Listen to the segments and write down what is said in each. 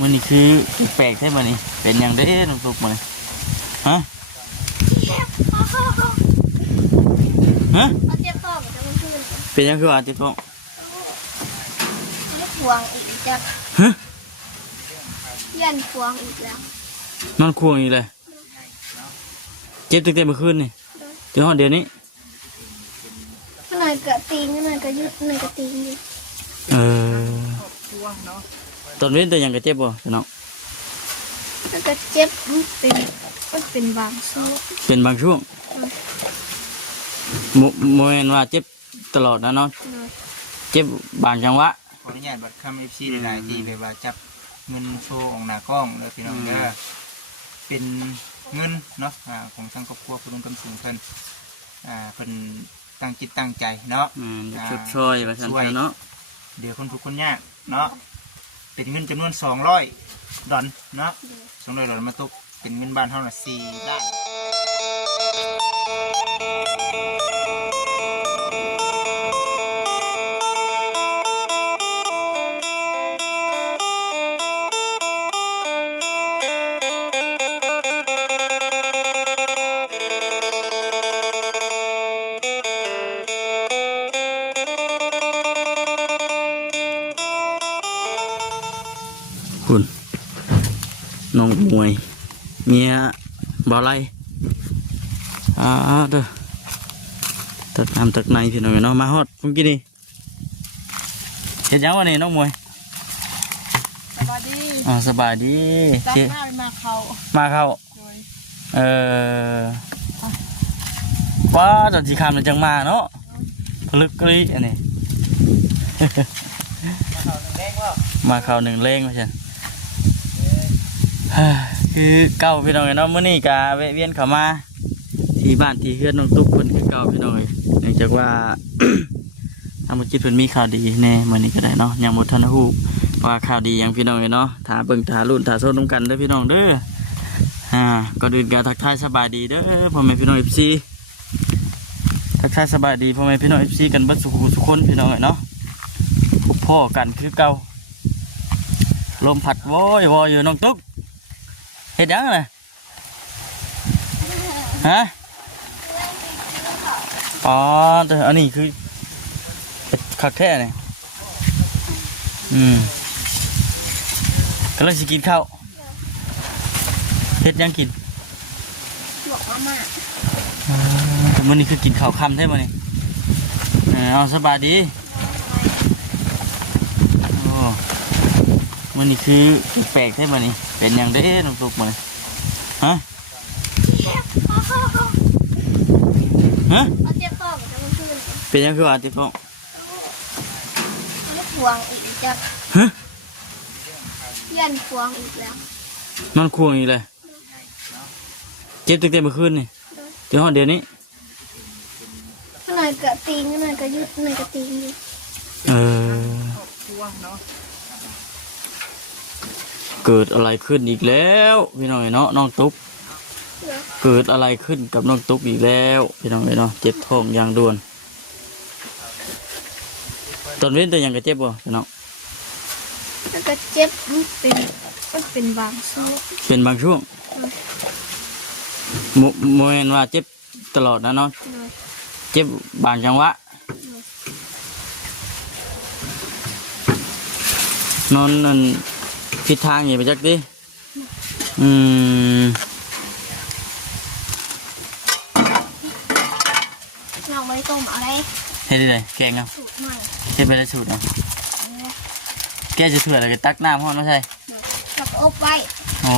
มันนี่คือแปลกใช่ไหมนี่เป็นอย่างเด้น้องตุ๊กมาเลยฮะฮะเจ็บท้องจะมันขึ้นเป็นยังคือว่าเจ็บท้องไม่พวงอีกจะฮะยันพวงอีกแล้วนอนควงอีกเลยเจ็บตั้งแต่เมื่อคืนนี่จนห้องเดี๋ยวนี้หน่อยกระติงหน่อยกระยุดหน่อยกระติงอยู่ตอนนี้แต่ยังกระเจ็บบ่น้องแล้วก็เจ็บมันเป็นบางช่วงเป็นบางช่วงโมเมนว่าเจ็บตลอดนะเนาะเจ็บบางจังหวะขออนุญาตบัตรคำFCหลายๆที่แบบว่าจับเงินโชว์ของหน้ากล้องแล้วพี่น้องเด้อเป็นเงินเนาะของทางครอบครัวคุณลุงกำสิงเพิ่นเป็นตั้งจิตตั้งใจเนาะชดช่วยประชาชนเนาะเดี๋ยวคนทุกคนยากเนาะเป็นเงินจำนวน$200เนาะ$200มาตกเป็นเงินบ้านเท่านั้น4 ล้านคุณน้องมวยเมียบ่อไรเด้อตัดน้ำตัดในพี่น้องเนาะมาฮอดเมื่อกี้นี่เห็นยังวะนี่น้องมวยสบายดีสบายดีจับหน้ามาเข้าว่าตอนที่คำเนี่ยจังมาเนาะพลึกกรีอันนี้มาเข้าหนึ่งเล้งมาเช่นคือเก่าพี่น้องเนาะมื้อนี้กะแวะเวียนเข้ามาที่บ้านที่เฮือนน้องตุ๊กคนคือเก่าพี่น้องเนื่องจากว่าทางบุญจิตเพิ่นมีข่าวดีแน่มื้อนี้ก็ได้เนาะยังบ่ทันฮู้ว่าข่าวดีหยังพี่น้องเนาะถ้าเบิ่งถ้าลุ้นถ้าโซนนำกันเด้อพี่น้องเด้อก่อนอื่นก็ทักทายสบายดีเด้อพ่อแม่พี่น้อง FC ทักทายสบายดีพ่อแม่พี่น้อง FC กันเบิดทุกคนพี่น้องเนาะพบพ่อกันคือเก่าลมพัดโวยอยู่น้องตุ๊กเห็ดยังไงฮะแต่อันนี้คือคักแท้เนี่ยก็เลยสิกินข้าวเห็ดยังกินหลวกมามันนี่คือกินข้าวค่ำใช่ไหมนี่เอาสบายดีมันนี่คือแปลกใช่ไหมนี่เป็นอย่างเด้น้องตุ๊กมาเลยฮะเจ็บท้องจะมันขึ้นเป็นยังคือว่าเจ็บท้องไม่พวงอีกจะยันพวงอีกแล้วนอนควงอีกเลยเจ็บตั้งแต่เมื่อคืนนี่จนห้องเดี๋ยวนี้หน่อยกระติงหน่อยกระยุดหน่อยกระติงอยู่เกิดอะไรขึ้นอีกแล้วพี่น้องเนาะน้องตุ๊กเกิดอะไรขึ้นกับน้องตุ๊กอีกแล้วพี่น้องเนาะเจ็บท้องอย่างด่วนตอนนี้แต่ยังกระเจ็บบ่พี่น้องแล้วก็เจ็บมันเป็นบางช่วงเป็นบางช่วงโมเมนว่าเจ็บตลอดนะเนาะเจ็บบางจังหวะนอนนั่นทิศทางอย่างไปจักดิเราไม่ต้มอะไรเฮ็ดได้แกงเอาสูตรใหม่เฮ็ดไปได้สูตรเอาแกจะสูตรอะไรก็ตักน้ำห้อนไม่ใช่ตักอบไว้โอ้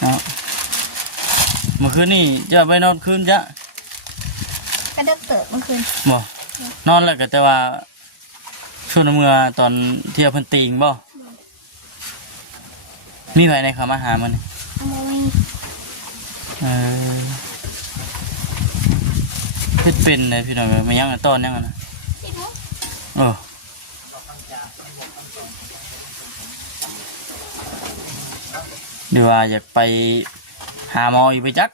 เนาะเมื่อคืนนี่จะไปนอนคืนจ้ะกระดึกเติบเมื่อคืนบ่นอนแล้วก็แต่ว่าช่วงเมื่อตอนเที่ยวพันติงบ่มีใครในคำอาหารมันเป็นเลยพี่น้องมันยังต้นยังนะเดี๋ยวอยากไปหาหมออยู่ไปจัก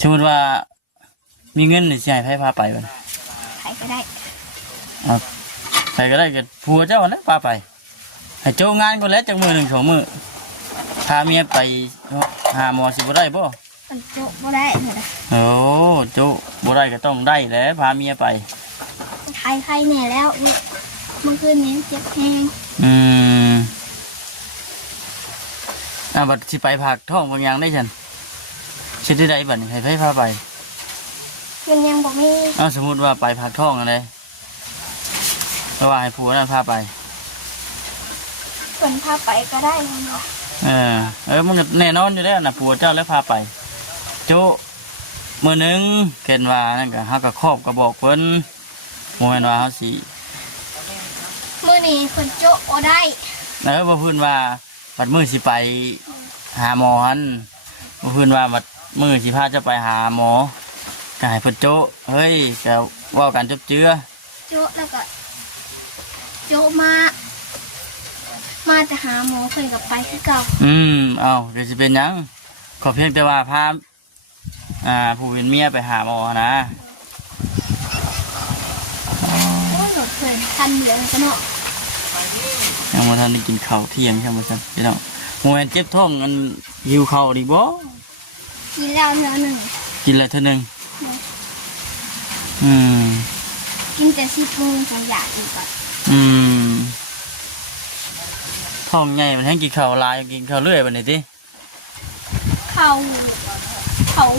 สมมติว่ามีเงินหรือใช่ให้พาไปบ้างใครก็ได้ ไปก็ได้กับผัวเจ้านะพาไปให้โจงานก็แล้วจากมือหนึ่ง2 มื้อพาเมียไปหาหมอสิบ่ได้บ่ มันโจ๊ะบ่ได้เหรอ โอ้โจบ่ได้ก็ต้องได้แหล้วพาเมียไป ไข้แน่แล้วเมื่อคืนนี้เจ็บแห้ง บัดสิไปผักท้องบางอย่างได้ฉันคิดได้ไดบัดนี้ให้พาไป มันยังบอกมี สมมุติว่าไปผักท้องอะไรก็ว่าให้ผัวนั่นพาไป คนพาไปก็ได้เนาะ มันก็แน่นอนอยู่แล้วนะผัวเจ้าแล้วพาไปโจมื้อหนึงเห็นว่านั่นก็เฮาก็ครอบก็บอกเพิ่นบ่แม่นว่าเฮาสิ มื้อนี้คนโจ๊ะบ่ได้ บ่เพิ่นว่าบัดมื้อสิไปหาหมอหั่นบ่เพิ่นว่าบัดมื้อสิพาเจ้าไปหาหมอก็ให้เพิ่นโจเฮ้ยก็เว้ากันจบเจือ โจ๊ะแล้วก็โจ๊ะมาจะหาหมอเพิ่นกับไปคือเก่า เดี๋ยวสิเป็นหยังขอเพียงแต่ว่าพาผู้เป็นเมียไปหาหมอนะ โอ้ยหนดเพิ่นคันเหลืองก็เนาะ ยังบ่ทันได้กินข้าวเที่ยงใช่บ่ซั่นพี่น้องโมแม่นเจ็บท้องอันหิวข้าวดิบ่ กินแล้วเนื้อหนึ่ง กินแล้วเท่านึงอืม กินแต่10 มื้อของอยากอีกก่อน อืมท้องใหญ่มันแห้งกินข้าวหลายกินข้าวเรื่อยบัดนี้ติ เขา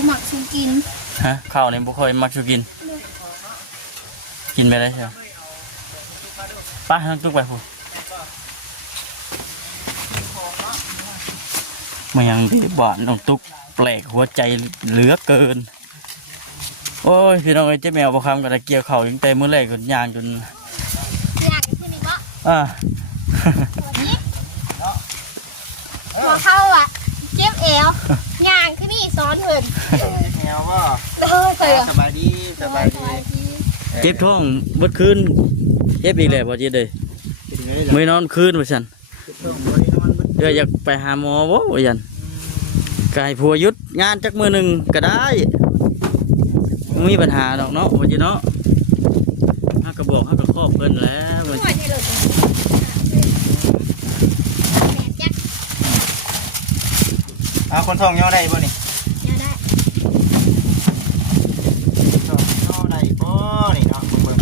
หมักชูกิน ข้าวนี่บ่ค่อยมักสิกิน กินไปได้ใช่บ่ไปทางตุกไปพุ่นมายังที่บ้านน้องตุกแปลกหัวใจเหลือเกินโอ้ยพี่น้องไอ้เจ๊แมวบ่คำก็ได้เกี่ยวข้าวตั้งแต่มื้อแรกจนย่างจน อยากขึ้นอีกบ่ อ่า หัวเข้าอ่ะเจ็บเอวย่างขึ้นนี่ซ้อนเพิ่น แนวว่า เด้อเพิ่น สบายดีสบายดี เจ็บท้องเบิดคืนเจ็บอีกแล้วบ่เจ็บเลยมื้อนอนคืนว่าซั่นเดี๋ยวอยากไปหาหมอบ่ว่าซั่นก็ให้ผัวหยุดงานจักมื้อหนึงก็ได้บ่มีปัญหาดอกเนาะว่าจิเนาะเฮาก็บอกเฮาก็ครอบเพิ่นแล้วว่า หน่อยที่หลุดแม่จัก คนท้องย่อได้บ่นี่ อย่าได้ ท้องย่อได้บ่นี่เนาะเบิ่ง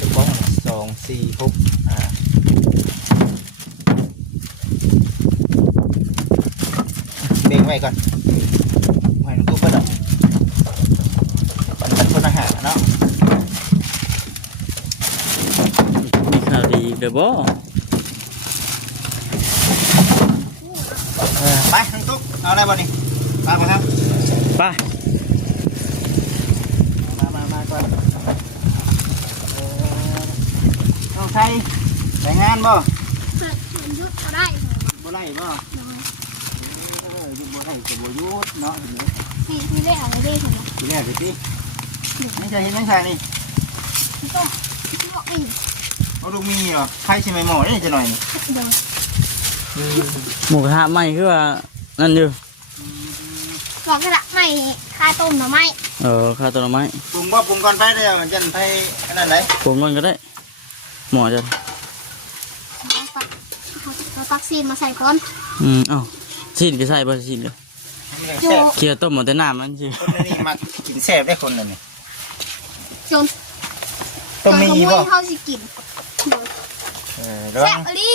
จะบ้อง2 4 6เบ่งไว้ก่อนไว้น้ำตู้เพิ่นดอกปันคนอาหารเนาะ มีข่าวดีเด้อบ่ ไปน้ำตู้เอาอะไรบ่นี่ไปบ่ครับ ไป มาก่อนน้องไทยแต่งงานบ่ เพิ่นยุดก็ได้ บ่ไล่บ่ยุบบ่ไล่ก็บ่ยุดเนาะทีนี้ ที่ได้เอาไว้ได้ค่ะ ทีแรกไปสิไม่ใช่เห็นไม่ใช่นี่ ก็บอกอีก เอาลูกมีเหรอใครใช่ไหมหมอนี่จะหน่อยนี่ เดี๋ยว หมูกระทะไหม้คือว่านั่นอยู่ บอกกระดาษใหม่คาต้มหน่อไม้ ข้าวต้นไม้ ปรุงบ่ปรุงก่อนไปเด้อมันจะไปอันนั้นไหน ผมมันก็ได้ หมอจะ เราตักซีนมาใส่ก่อน ชิ้นก็ใส่บ่ชิ้นก็ โจ เคี่ยวต้มหมดแต่น้ำมันสิ คนนี้มากินแซ่บได้คนนึงนี่ จน ต้องมี ขโม บ่ ยเข้าสิกิน ระ แซ่ วั บ ง อลี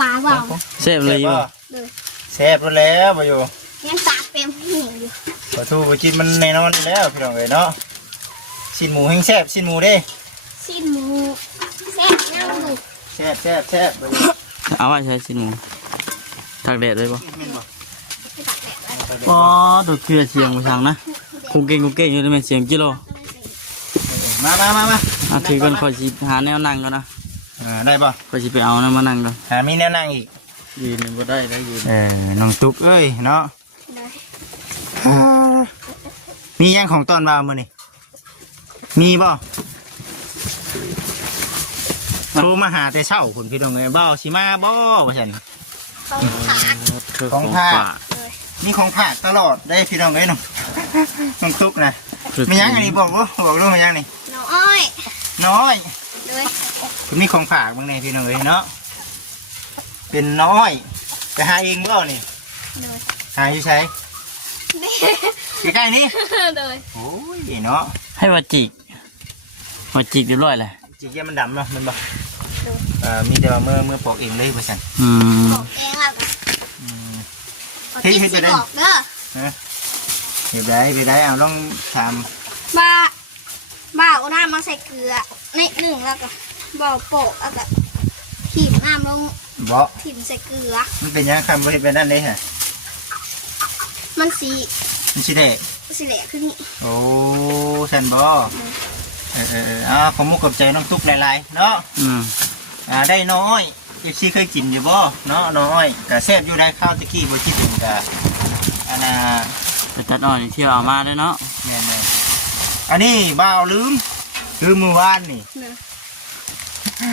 ปลาเปล่า แซ่บเลยอยู่ แซ่บแล้วบ่อยู่ ยังตากเต็มหิ้งอยู่ ขอทูไปกินมันแน่นอนแล้วพี่น้องเอ้ยเนาะชิ้นหมูแห้งแซ่บชิ้นหมูเด้ ซีนหมูแซ่บย่างหมู แซ่บบ่อยู่ เอาไว้ใช้ชิ้นหมูตากแดดเลยป่ะ แม่นบ่ ไปตักแดดไว้ อ๋อตัวเครือเสียงไปทางนะคุกเก่งอยู่ในเสียงกิโล มา ถือก่อนคอยสิหาแนวนั่งก่อนนะ ได้ป่ะ คอยสิไปเอานะมานั่งก่อน หามีแนวนั่งอีก ยืนบ่ได้ยืน น้องตุ๊กเอ้ยเนาะ ได้ มียังของตอนบ่าวมื้อนี่มีบ่โทรมาหาแต่เช้าคุณพี่น้องเอ้ยบ่าวสิมาบ่ว่าซั่น ต้องถาก เลย มีของฝากตลอดได้พี่น้องเอ้ยน้องตุ๊กนะมียังอันนี้บอกรู้มียังนี่ น้อง อ้อย น้อย เลย คุณมีของฝากบ้างเนี่ยพี่น้องเอ้ยเนาะเป็นน้อยไปหาเองเปล่านี่ เลย หาอยู่ใช้ใกล้ๆนี่ เลย โอ้ยเนาะ ให้ว่าจิกเรียบร้อยเลย จีเกี้ยมันดำเนาะมันบอกมีแต่ว่าเมื่อปอกเองเลยประชัน บอกเองอ่ะ เฮ้ย คิด เฮ้ย สิ ไปได้ บอกเด้อ ไปได้เอาต้องท บ้าเอาน้ำมาใส่เกลือนิดหนึ่งแล้วก็บอกโปะแล้วก็ถีบน้ำลง ำบอก ถีบใส่เกลือ มันเป็นยังคำว่าเป็นนั่นเลยฮะ มันสี มันชิเดะ สีแหลกขึ้นนี่ โอ้ฉันบอขอมุกกับใจน้องตุ๊กหลายๆเนาะได้น้อยเอฟซีเคยกินอยู่บ่เนาะน้อยกะแซ่บอยู่ได้ข้าวตะกี้บ่คิดถึงกะอันน่ะ ไปตัดอ้อยเที่ยวเอามาได้เนาะ แม่อันนี้บ่าวลืมมือวานนี่ เนอะ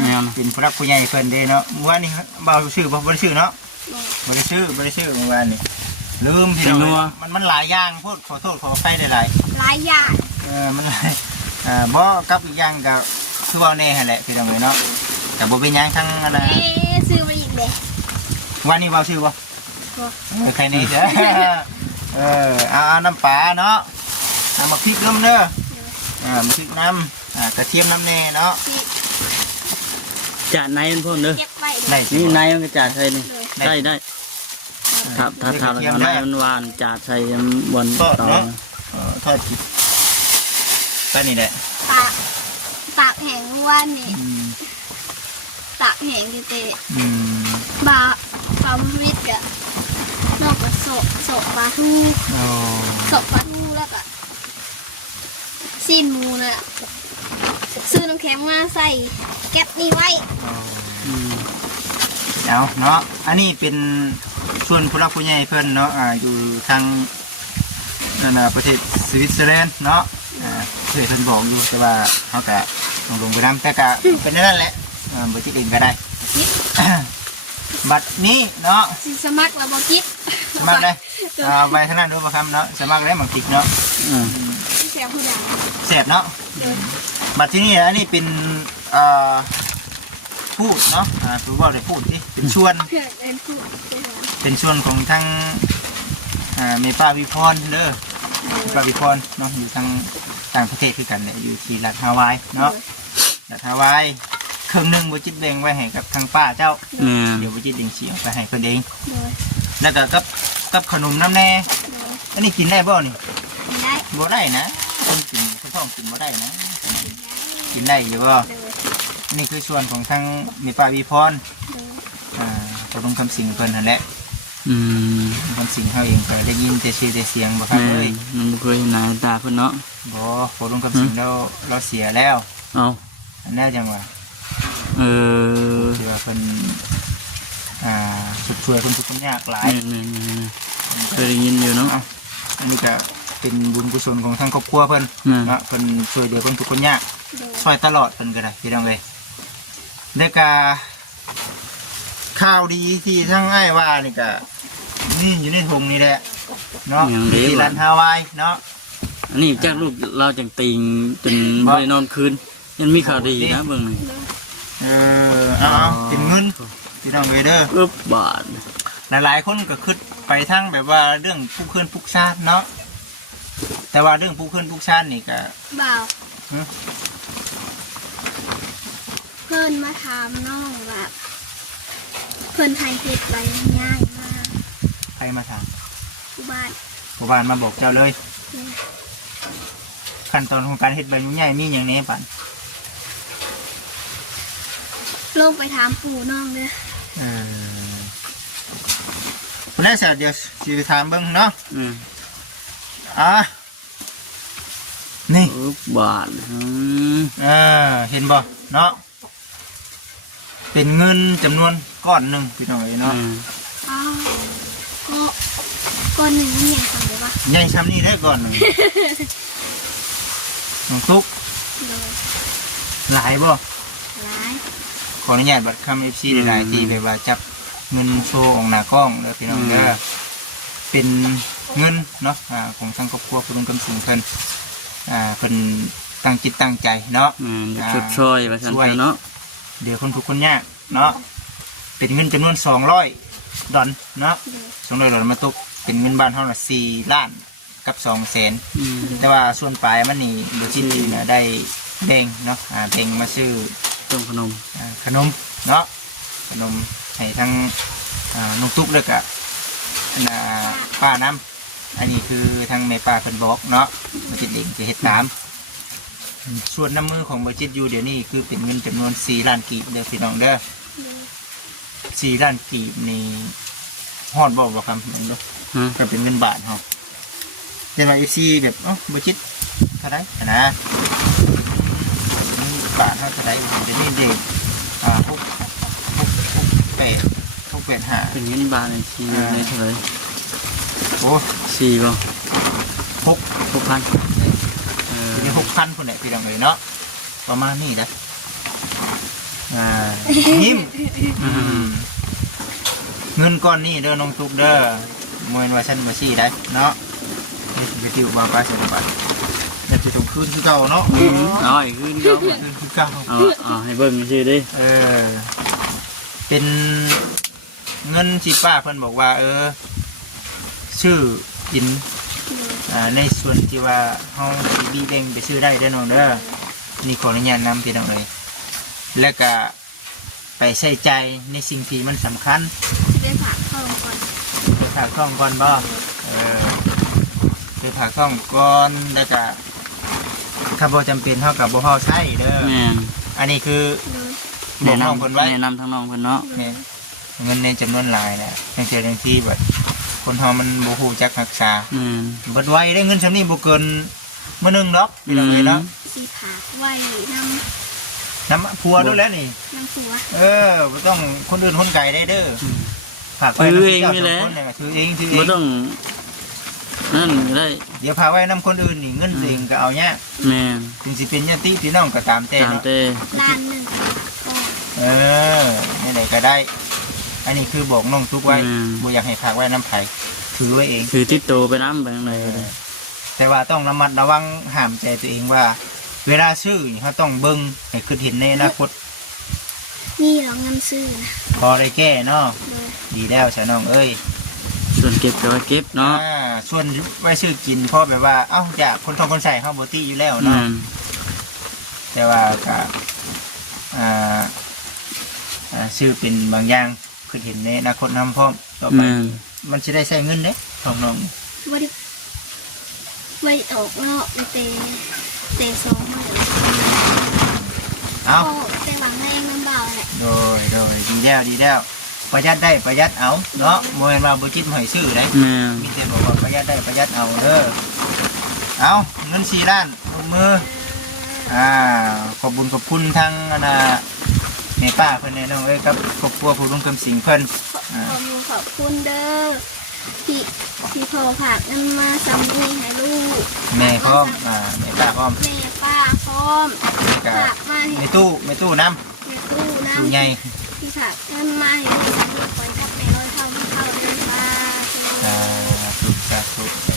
แม่น เป็นผู้รักผู้ใหญ่เพิ่นเด้เนาะมื้อวานนี่บ่าวชื่อบ่ได้ชื่อเนาะ เนอะ บ่ได้ชื่อมื้อวานนี่ลืมพี่น้องมันหลายอย่างโพดขอโทษขออภัยหลาย หลายอย่าง มันหลายบ่กับอีกอย่างก็คือเว้าแน่หั่นแหละพี่น้องเอ้ยเนาะก็บ่เป็นหยังทั้งอันน่ะ ซื้อมาอีกเลย วันนี้เว้าชื่อบ่ บ่ ใครนี่เด้อเอาน้ำปลาเนาะเอามาพริกน้ำเด้อมาพริกน้ำกระเทียมน้ำแน่เนาะ ที่ จานในมันพ่นเด้อ เก็บไว้ ได้ เลย นี่ในมันก็จาดใส่นี่ได้ครับถ้าทำแล้วในมันหวานจาดใส่บน ทอด ต่อ เนาะทอดจิบก็นี่แหละ ตากแห้งวันนี่ตากแห้งอยู่เตะบาปลาวิทย์กะนอกจากศพปลาทู โอ้ ศพปลาทูแล้วก็ซีนหมูน่ะซื้อน้ำแข็งมาใส่แก๊ปนี่ไว้ เอาเนาะอันนี้เป็นส่วนผู้รักผู้ใหญ่เพิ่นเนาะอยู่ทางนั่นน่ะประเทศสวิตเซอร์แลนด์เนาะเคยเพิ่นบอกอยู่แต่ว่าเขาก็ลงไปน้ำแต่ก็เป็นนั่นแหละบ่จิตเองก็ได้ คิด บัดนี้เนาะ สิสมัครแล้วบอกคิด สมัครเลยใบขนาดรู้ป่ะครับเนาะสมัครได้บางทีเนาะ เสียงผู้ใหญ่ เสร็จเนาะบัดที่นี่อันนี้เป็นพูดเนาะตัวบอกได้พูดที่เป็นชวน เพื่อนเอ็นผู้เป็น เป็นชวนของทั้งเมป้าวิพรเด้อเมป้าวิพรเนาะอยู่ทางต่างประเทศคือกันเนี่ยอยู่ที่รัฐฮาวายเนาะรัฐฮาวายครึ่งหนึ่งบุจิตแบ่งไว้ให้กับทางป้าเจ้าเดี๋ยวบุจิตเองเสียไปให้เพิ่นเองแล้วก็กับขนมน้ำแน่อันนี้กินได้บ่นี่ ได้ บ่ได้นะคนกินคนท้องกินบ่ได้นะกินได้อยู่บ่นี่คือส่วนของทางเมป้าวิพรตกลงคำสิงเพิ่นนั่นแหละคำสิงเขาเองก็ได้ยินแต่ชื่อแต่เสียงบ่ครับเอ้ย มันบ่เคยเห็นหน้าตาเพิ่นเนาะ บ่ตกลงคำสิงเราเสียแล้ว เอา อันนั้นจังว่า ที่ว่าเพิ่นสุดช่วยคนทุกคนยากหลาย เคยได้ยินอยู่เนาะ อันนี้ก็เป็นบุญกุศลของทางครอบครัวเพิ่นเนาะเพิ่นช่วยเหลือคนทุกคนยากช่วยตลอดเพิ่นก็ได้พี่น้องเอ้ยแล้วก็ข่าวดีที่ทั้งอ้ายว่านี่ก็นี่อยู่ในถุงนี่แหละเนาะที่ร้านฮาวายเนาะ อันนี้จากลูกเราจังติงจนบ่ได้นอนคืนยังมีข่าวดีนะเบิ่งนี่ เอาเป็นเงินพี่น้องเอ้ยเด้อ อึบบาท หลายๆคนก็คิดไปทั้งแบบว่าเรื่องผู้เคลื่อนผู้ชาติเนาะแต่ว่าเรื่องผู้เคลื่อนผู้ชาตินี่ก็ บ่าวเพื่อนมาถามน้องแบบเพื่อนไทยเฮ็ดไรง่ายมาก ใครมาถาม ผู้บ้าน ผู้บ้านมาบอกเจ้าเลยขั้นตอนของการเฮ็ดใบยุ่งใหญ่มีอย่างนี้ปัน ลงไปถามปู่น้องเด้อ คุณได้เสร็จเดี๋ยวสิถามเบิ่งเนาะ นี่ อึบบาท เห็นบ่เนาะเป็นเงินจำนวนก้อนหนึ่งพี่น้องเอ้ยเนาะ อ้าวก็ก้อนหนึ่งนี่ใหญ่ทำได้ปะ ใหญ่ซ้ำนี้ได้ก้อนหนึ่งน้องตุ๊ก เลย หลายบ่ ร้าย ขออนุญาตบัตรคำ FC หลายๆที่แบบว่าจับเงินโชว์ออกหน้ากล้องแล้วพี่น้องเด้อเป็นเงินเนาะของทางครอบครัวคุณลุงกำสิงเพิ่นเพิ่น ตั้งจิตตั้งใจเนาะ ชดช่วยว่าซั่นซะเนาะ เดี๋ยวคนทุกคนยากเนาะเป็นเงินจำนวน200 ดอลเนาะ200 ดอลมาตกเป็นเงินบ้านเท่าไหร่4 ล้านกับ200,000แต่ว่าส่วนปลายมันนี่บริษัทเนี่ยได้แบ่งเนาะแบ่งมาซื้อ ต้มขนม ขนมเนาะขนมให้ทั้งน้องตุ๊กเลยกะป้าน้ำอันนี้คือทางแม่ป้าเพิ่นบอกเนาะบริษัทเด็กจะเฮ็ดตามส่วนน้ำมือของบริษัทอยู่เดี๋ยวนี้คือเป็นเงินจำนวน4 ล้านกีบเด้อพี่น้องเด้อ4 ล้านกีบนี่ฮอดบ่ครับมันเนาะก็เป็นเงินบาทเฮาเดี๋ยวมา FC แบบบริษัทเท่าไหร่นะบาทเท่าไหร่เดี๋ยวนี้เด็ก685เป็นเงินบาทในชีในเท่าไหร่ โอ้ 4บ่ 6,000 ทีนี้6,000คนเนี่ยพี่น้องเลยเนาะประมาณนี้นะนิ่มเงินก้อนนี้เด้อน้องตุ๊กเด้อมวยว่าฉันมาชี้ได้เนาะนี่ไปติวมาป้าเสร็จแล้วแต่จะต้องคืนคือเก่าเนาะเอาอีกคืนเก่า คือเก่าให้เบิ่งซื่อดิเป็นเงินที่ป้าเพิ่นบอกว่าชื่อกินในส่วนที่ว่าเฮาสิบีแบ่งไปซื้อได้เด้อน้องเด้อนี่ขออนุญาตนำพี่น้องเลยแล้วก็ไปใช้ใจในสิ่งที่มันสำคัญไปฝากท้องก่อนไปฝากท้องก่อนบ่ไปฝากท้องก่อนแล้วก็ถ้าบ่จำเป็นเฮากับบ่เฮาใช้เด้ออันนี้คือบอกน้องเพิ่นไว้แนะนำทางน้องเพิ่นเนาะเงินในจำนวนหลายนะอย่างเช่นอย่างที่แบบคนเฮามันบ่ฮู้จักรักษาเบิดไว้ได้เงินซำนี้บ่เกินมื้อนึงดอกพี่น้องเอ้ยเนาะสิฝากไว้น้ำผัวด้วยแล้วนี่น้ำผัวบ่ต้องคนอื่นคนไกลได้เด้อฝากไว้ถือเองนี่แหละถือเองบ่ต้องนั่นได้เดี๋ยวพาไว้นำคนอื่นนี่เงินเองก็เอาเนี่ยแม่นถึงสิเป็นญาติพี่น้องก็ตามแต่เนาะล้านนึงนี่ไหนก็ได้อันนี้คือบอกน้องทุกไว้บ่อยากให้ฝากไว้น้ำไผถือไว้เองถือติดตัวไปน้ำไปข้างในแต่ว่าต้องระมัดระวังห้ามใจตัวเองว่าเวลาซื้อเขาต้องเบิ่งให้คือเห็นในอนาคตนี่เราเงินซื้อนะพอได้แก้เนาะดีแล้วใช่น้องเอ้ยส่วนเก็บก็ไว้เก็บเนาะส่วนไว้ซื้อกินเพราะแบบว่าจากคนท้องคนใส่เขาบ่ตี้อยู่แล้วเนาะแต่ว่าก็ซื้อเป็นบางอย่างคือเห็นในอนาคตนำพร้อมต่อไปมันจะได้ใช้เงินเด้ของน้องไว้ออกเนาะเตะสองมาเอาเตะหลังแรงน้ำเบาแหละโดยดีแล้วประหยัดได้ประหยัดเอาเนาะโมเห็นว่าบุจิตหอยซื้อได้มีแต่บอกว่าประหยัดได้ประหยัดเอาเด้อเอาเงิน4 ล้านลงมือขอบคุณทั้งแม่ป้าเพิ่นน้องเอ้ยครับครอบครัวผู้ร่วมกำสิงเพิ่นขอบคุณเด้อที่โทรฝากเงินมาสำนีให้ลูกแม่พร้อมแม่ป้าพร้อมฝากมาในตู้น้ำใหญ่ที่ฝากเงินมาให้ลูกสำนีคอยกับแม่ร้อยเท่าเดินมา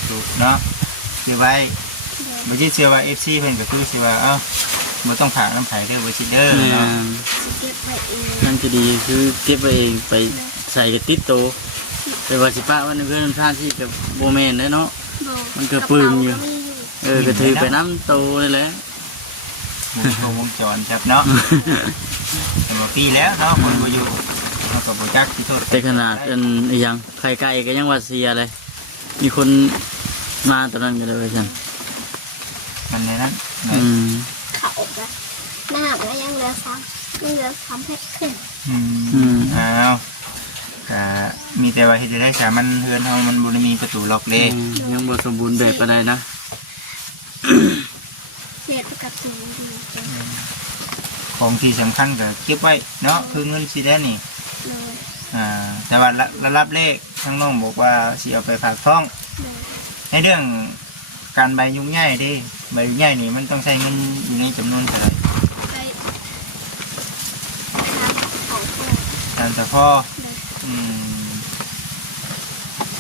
ถูกเนาะคือไว้บ่จิตเชื่อว่า FC เพิ่นก็คือสิว่าบ่ต้องฝากน้ำไผเด้อบ่จิตเด้อเนาะเก็บไว้เองนั่นจะดีคือเก็บไว้เองไปใส่กับติดโตแต่ว่าสิป้าว่าในเพื่อนท่าที่กับโบแมนเนาะมันก็ปืนอยู่ก็ถือไปน้ำโตนี่แหละวงจรจับเนาะแต่ว่าปีแล้วเนาะคนบ่อยู่เราก็บ่จักที่โทษแต่ขนาดยังไข่ไก่ก็ยังว่าเสียเลยมีคนมาตอนนั้นก็เลยจังมันในนั้นเขาแบบหน้ามันยังเหลือ3เพชรขึ้นมีแต่ว่าเฮ็ดได้สามันเฮือนเฮามันบ่ได้มีประตูล็อกเด้ยังบ่สมบูรณ์แบบปานใดนะเฮ็ดกับสูงดีของที่สำคัญก็เก็บไว้เนาะคือเงินสิได้นี่แต่ว่าระดับเลขทั้งน้องบอกว่าสิเอาไปฝากท้องในเรื่องการใบยุ่งง่ายเด้ใบยุ่งง่ายนี่มันต้องใช้เงินอยู่ในจำนวนเท่าไหร่ตามแต่พ่อ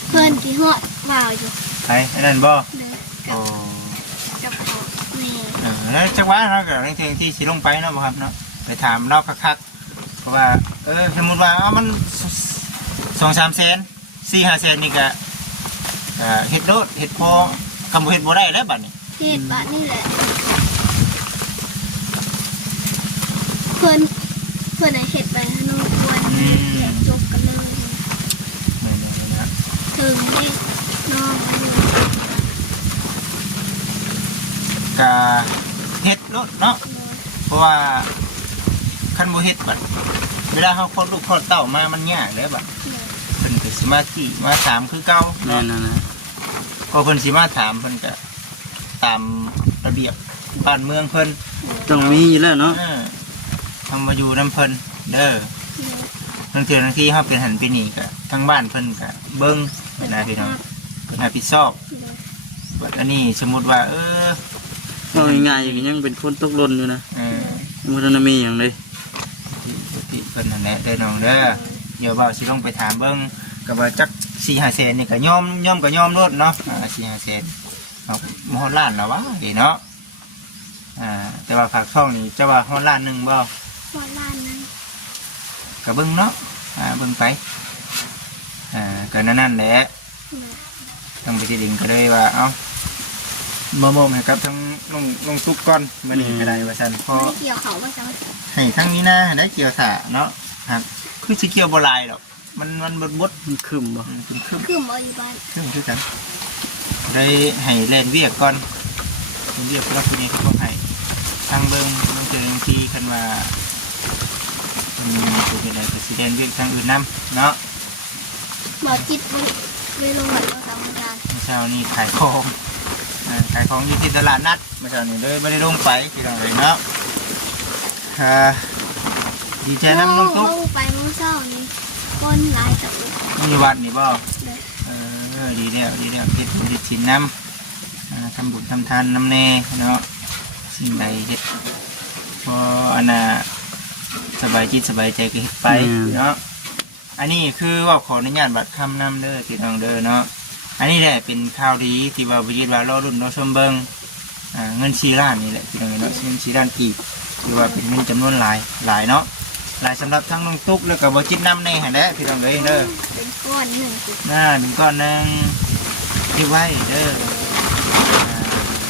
เพื่อนที่หอดบ่าวอยู่ไอ้นั่นบ่กับพ่อแม่ แล้วจังหวะเนาะก็เรื่องที่สิลงไปเนาะบ่ครับเนาะไปถามเราคักๆเพราะว่าสมมุติว่ามัน2-3 แสน 4-5 แสนนี่ก็เฮ็ดโดดเฮ็ดพอคำบ่เฮ็ดบ่ได้แล้วบัดนี้ เฮ็ดบาดนี่แหละเพิ่นให้เฮ็ดไปให้น้องควรเดี๋ยวจบกันเลย เหมือนนะครับ ถึงเด้น้องอันนี้ ก็เฮ็ดโดดเนาะเพราะว่าคันบ่เฮ็ดบัดเวลาเฮาคลอดลูกคลอดเต้ามามันยากเด้อบัดเพิ่นก็สิมาที่มาถามคือเก่า นั่ เนาะ นนะ พอเพิ่นสิมาถามเพิ่นก็ตามระเบียบบ้านเมืองเพิ่น ต้องมีอยู่แล้วเนาะ ทำมาอยู่น้ำเพิ่นเด้อบางทีเฮาเป็นหันไปนี่ก็ทั้งบ้านเพิ่นก็เบิ่งนะพี่น้องเพิ่นรับผิดชอบบัดอันนี้สมมุติว่าเอาง่ายๆอย่างยังเป็นคนตกหล่นอยู่นะ มันจะมีอย่างเลย ที่เพิ่นนั่นแหละเด้อน้องเด้อเดี๋ยวเบาสิลงไปถามเบิ่งก็ว่าจัก 4-5 แสนนี่ก็ยอมก็ยอมโลดเนาะ4-5 แสนเอาบ่ฮอดล้านแล้ววะนี่เนาะแต่ว่าฝากช่องนี่จะว่าฮอดล้านหนึงบ่ พอล้านนึง ก็เบิ่งเนาะเบิ่งไปก็นั่นแหละต้องไปที่ดินก็เลยว่าเอ้าบ่ให้กับทั้งลงซุกก่อนมื้อนี้ก็ได้ว่าซั่นพอ ไม่เกี่ยวเขาว่าจะมา ให้ทั้งนี้นะได้เกี่ยวสาเนาะครับคือสิเกี่ยวบ่หลายดอกมันบด มันคึมบ่ ขึ้น คือหมออยู่บ้าน คือกันได้ให้แล่นเวียกก่อนเวียกแล้วทีนี้เขาก็ให้ทางเบิ่งมันเจอที่คันว่าตัวเป็นอะไรก็สิแล่นเวียกทางอื่นนํเนาะ หมอจิตไม่ลงหลักเราทำงาน เมื่อเช้านี้ขายของอยู่ที่ตลาดนัดเมื่อเช้านี้เลยไม่ได้ลงไปที่ตรงไหนเนาะดีใจน้ำน้องตุ๊ก ลงไปเมื่อเช้านี้คนหลายตะอุ ต้องอยู่วัดนี่บ่ เลย ดีแล้วเฮ็ดบุญเฮ็ดศีลน้ำทำบุญทำทานน้ำแน่เนาะสิ่งใดเฮ็ดพออันน่ะสบายจิตสบายใจก็เฮ็ดไปเนาะอันนี้คือว่าขออนุญาตบัตรคำนำเด้อที่น้องเด้อเนาะอันนี้แหละเป็นข่าวดีที่ว่าวิจิตรว่ารอรุ่นรอชมเบิงเงิน4 ล้านนี่แหละที่น้องเนาะเงิน4 ล้านกีบคือว่าเป็นเงินจำนวนหลายเนาะหลายสำหรับทั้งน้องตุ๊กแล้วก็บ่จิตน้ำในหั่นแหละพี่น้องเอ้ยเด้อ เป็นก้อนหนึ่ง เป็นก้อนหนึงที่ไว้เด้อ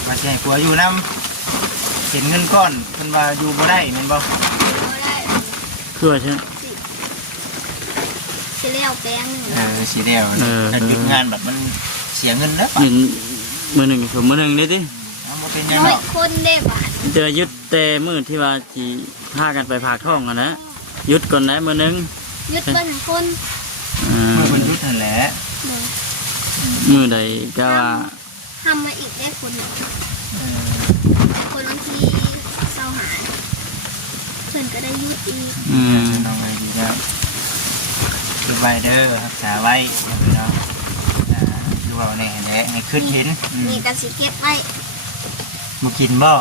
มาใช้ผัวอยู่น้ำเห็นเงินก้อนเพิ่นว่าอยู่บ่ได้แม่นบ่ ก็ได้ คือว่าใช่ สิเลี้ยวแป้งหนึ่ง สิแล้วถ้าหยุดงานแบบมันเสียเงินแล้ว เห็นมือหนึ่งผมมือหนึ่งนี่ดิ เอาบ่เป็นหยัง น้อย เนาะ คนได้บาท เจอยึดแต่มือที่ว่าที่พากันไปผากท้องกันนะยึดก่อนนะมือหนึ่ง ยึดเบิ้ลคน เมื่อวันหยุดนั่นแหละ เลย มือใดก็ว่า ทำมาอีกได้คนหนึ่งคนที่เศร้าหายเพื่อนก็ได้ยุดอีก น้องไว้ดีแล้วคือไว้เด้อรักษาไว้พี่น้องคือว่าแน่แหละให้ขึ้นเห็น มีการสิเก็บไว้ บ่กินบ่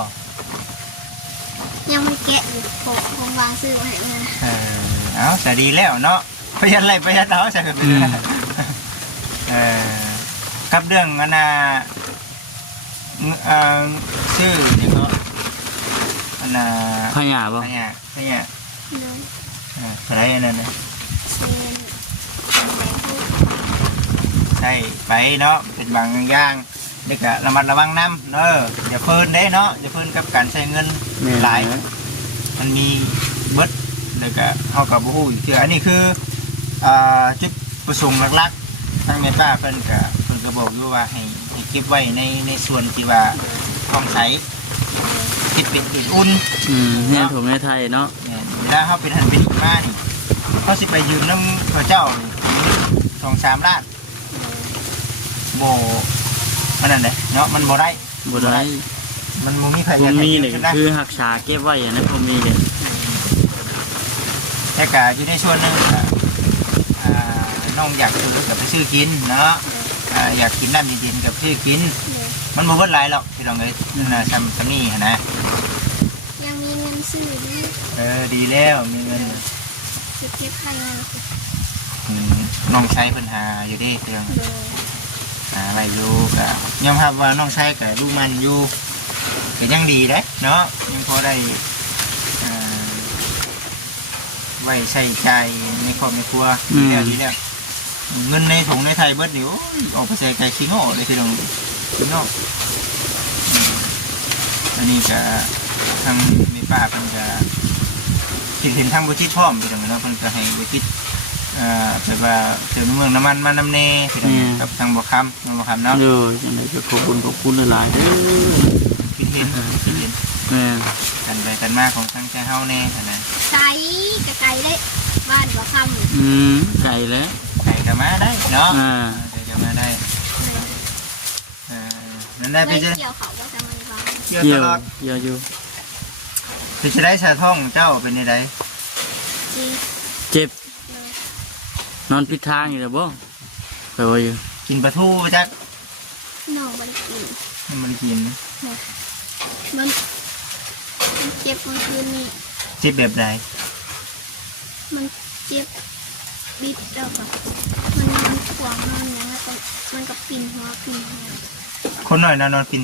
ยังไม่แกะอยู่ผมวางซื้อมาให้เงิน เอาแต่ดีแล้วเนาะประหยัดอะไรประหยัดเอาใช่กันไปเลยครับเรื่องอันน่ะชื่อเนี่ยก็อันน่ะ พญาบ่ พญา เลย อะไรอันนั้นนะ เซนเป็นแบงค์พูด ใช่ไปเนาะเป็นบางอย่างเด็กอะระมัดระวังน้ำเนอะอย่าเพิ่นได้เนาะอย่าเพิ่นกับการใช้เงินหลายมันมีเบิดเด็กอะเอากับบู๊อีกเถื่ออันนี้คือจุดประสงค์หลักๆทั้งเมตาเพิ่นก็บอกอยู่ว่าให้เก็บไว้ในส่วนที่ว่าต้องใช้คิดเป็นอุ่น เนี่ยถูกในไทยเนาะ เนี่ยเวลาเขาเป็นหันเป็นอีกมานี่เขาสิไปยืมน้ำพระเจ้า2-3 ล้านโบมันนั่นเลยเนาะมันโบได้ บ่ได้ มันโมมีใคร ผมมี เล เนี่ยก็คือหักษาเก็บไว้อย่างนั้นผมมีเนี่ย แต่กะอยู่ในส่วนหนึงน้องอยากซื้อกับไปซื้อกินเนาะอยากกินน้ำเย็นๆกับซื้อกิน มันโมเบิดหลายหรอกพี่น้องเลยนะทำนี่นะ ยังมีเงินซื้อนี่ ดีแล้วมีเงิน จะเก็บให้เงิน น้องใช้ปัญหาอยู่ดิพี่น้อง เลย อะไรอยู่กะยอมรับว่าน้องใช้กะดูมันอยู่ ก็ยังดีเด้เนาะยังพอได้ไว้ใช้จ่ายในครอบในครัวดีแล้วเงินในถุงในไทยเบิดนี่โอ้ยออกไปใส่ไก่ขี้โง่เลยทีเดียวขี้โง่อันนี้จะทางในป่าเพิ่นจะคิดเห็นทางบุตรพร้อมทีเดียวเนาะเพิ่นจะให้บุตรแบบว่าเติมเมืองน้ำมันมานำเน่ทีเดียวกับทางบ่อคำเนาะจังได๋ก็ขอบคุณหลายๆเด้อคิดเห็นกันไปกันมาของทางใจเฮาแน่นะไก่กับไก่เลยบ้านบ่คำไก่แล้วไก่ก็มาได้เนาะไก่ก็มาได้นั่นได้ไปเกี่ยวเขาว่าจะมันบ้างเกี่ยวตลอดเกี่ยวอยู่คือจะได้ชาท่องเจ้าเป็นยังไงเจ็บนอนพิดทางอยู่แล้วบ่ไปว่าอยู่กินปลาทูจักน้องบ่ได้กินมันกินมันเจ็บกลางคืนนี่เจ็บแบบใดมันเจ็บบิดแล้วก็มันขวางมันอย่างนั้นมันกับปิ่นหัวคนหน่อยนอนปิ่น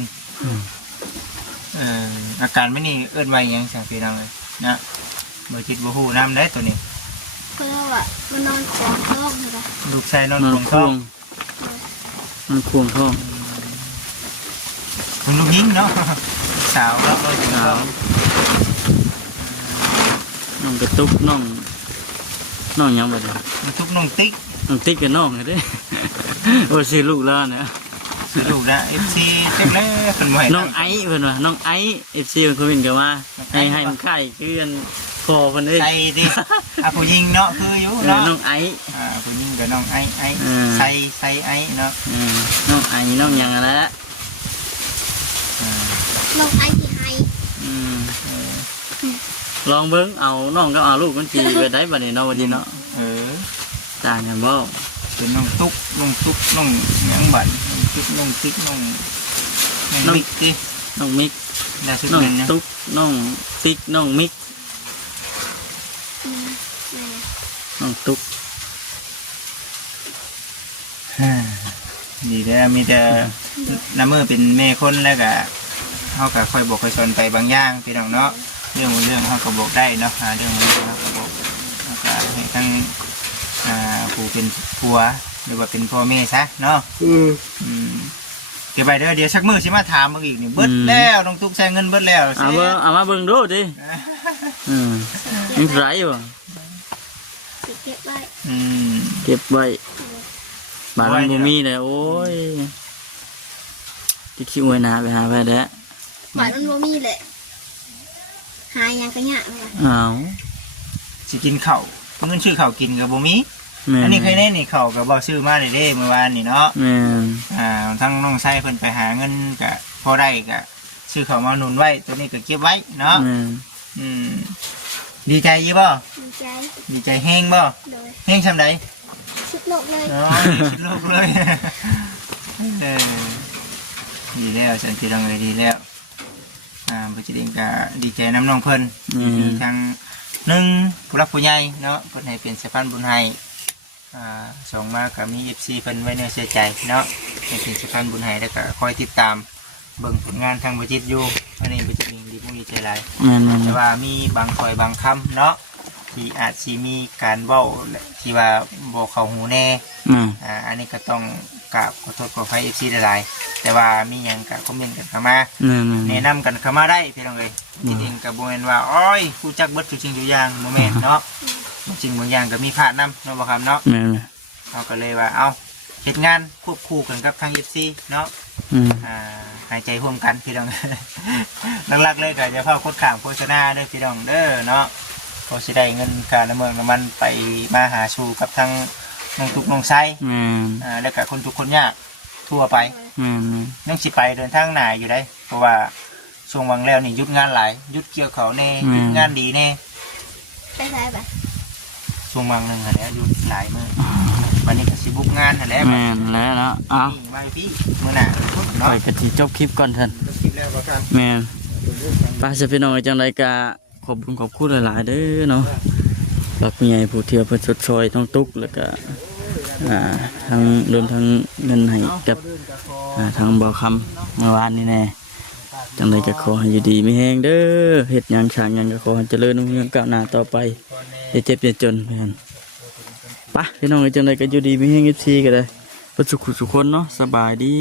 อาการไม่นี่เอื้อนไวยังสั่งพี่น้องเลยนะเมื่อจิตบูฮูน้ำได้ตัวนี้เพราะว่ามันนอนขวางท้องเลยลูกชายนอนขวางท้องมันขวางท้องคุณลูกยิงเนาะสาวแล้วก็สาวน้องกระตุกน้องยังบ่ได้กระตุกน้องติ๊กกับน้องเด้โอ้ชื่อลูกแล้วนะลูกนะ FC เต็มเลยเพิ่นบ่ให้น้องไอเพิ่นว่าน้องไอ FC เพิ่นคอมเมนต์ก็ว่าให้มันค่ายคืออันคอเพิ่นเอ้ยใส่ดิผู้หญิงเนาะคืออยู่เนาะน้องไอผู้หญิงกับน้องไอใส่ไอเนาะน้องไอน้องหยังนั่นแหละน้องไอที่ไอลองเบิ่งเอาน้องก็เอาลูกมันสิไปได้บัดนี้เนาะบัดนี้เนาะต่างกันบ่เป็นน้องตุ๊กน้องหยังบัดน้องติ๊กน้องมิกดิน้องมิกน้องตุ๊กน้องติ๊กน้องมิกน้องตุ๊กดีแล้วมีแต่น้ำมือเป็นแม่คนแล้วก็เขาก็ค่อยบอกค่อยสอนไปบางอย่างพี่น้องเนาะเรื่องเขาก็บอกได้เนาะเรื่องมันเขาก็บอกแล้วก็ให้ทั้งผู้เป็นผัวหรือว่าเป็นพ่อแม่ซะเนาะเดี๋ยวไปเดี๋ยวชักมือสิมาถามมึงอีกนี่เบิดแล้วน้องตุ๊กใช้เงินเบิดแล้วเอามาเบิ่งดูดิมีไรบ่เก็บไว้บ้านเรามีเลยโอ้ยที่ขี้อวยนาไปหาไปแด้บ้านเรามีเลยหายังกระหยะเลยสิกินข้าวเงินชื่อข้าวกินกับบ่มีอันนี้เคยแน่นี่ข้าวกับบ่ซื้อมาได้เมื่อวานนี่เนาะทั้งน้องไส้เพิ่นไปหาเงินกับพอได้กับซื้อข้าวมาหนุนไว้ตัวนี้ก็เก็บไว้เนาะดีใจยี่บ่ดีใจแห้งบ่แห้งชำใดชุดโลกเลยชุดโลกเลยดีแล้วสันติรังเลยดีแล้วปัจจุบันก็ดีใจน้ำน้องเพิ่นมีทั้งหนึ่งผู้รักผู้ใหญ่เนาะเพิ่นให้เป็นสะพานบุญให้ส่งมากับมี FC เพิ่นไว้เนื้อเชื่อใจเนาะให้เป็นสะพานบุญให้แล้วก็คอยติดตามเบิ่งผลงานทางบัจิตอยู่อันนี้บัจิตดีมุ่งดีใจหลายแต่ว่ามีบางคอยบางคำเนาะที่อาจสิมีการเว้าที่ว่าบอกเขาหูแน่อันนี้ก็ต้องกราบขอโทษขออภัย FC หลายๆแต่ว่ามีหยังก็คอมเมนต์กันเข้ามาแนะนำกันเข้ามาได้พี่น้องเอ้ยจริงๆก็บ่แม่นว่าอ้อยผู้จักเบิดทุกสิ่งทุกอย่างบ่แม่นเนาะจริงบางอย่างก็มีพลาดนำเนาะบ่ครับเนาะเราก็เลยว่าเอาเฮ็ดงานควบคู่กันกับทาง FC เนาะหายใจร่วมกันพี่น้องหลักๆเลยก็จะเข้าโคตรข้างโฆษณาเด้อพี่น้องเด้อเนาะพอสิได้เงินค่าน้ำมันไปมาหาสู่กับทางน้องทุกน้องไส้แล้วก็คนทุกคนยากทั่วไปยังสิไปเดินทางหน้าอยู่ได้เพราะว่าช่วงวังแล้วนี่ยุดงานหลายยุดเกี่ยวเขาแน่ยุดงานดีแน่ไปใช่ปะช่วงวังหนึ่งอะไรยุดหลายมื้อวันนี้ก็สิบุกงานอะไรแล้วเนาะมาพี่มื้อหน้าเนาะก็สิจบคลิปก่อนท่านจบคลิปแล้วก็กันแม่ป้าจะพี่น้องจังไดก็ขอบคุณหลายๆเด้อเนาะบักใหญ่ผู้เที่ยวเพิ่นสดซอยท้องตุกแล้วก็ทางรวมทั้งเงินให้กับทางบ่อคำเมื่อวานนี้แน่ จังไดก็ขอให้อยู่ดีมีแฮงเด้อเฮ็ดหยังสร้างหยังก็ขอให้เจริญรุ่งเรืองก้าวหน้าต่อไปอย่าเจ็บอย่าจนแม่นไปพี่น้องจังไดก็อยู่ดีมีแฮง FC ก็ได้บ่สุขสุขคนเนาะสบายดี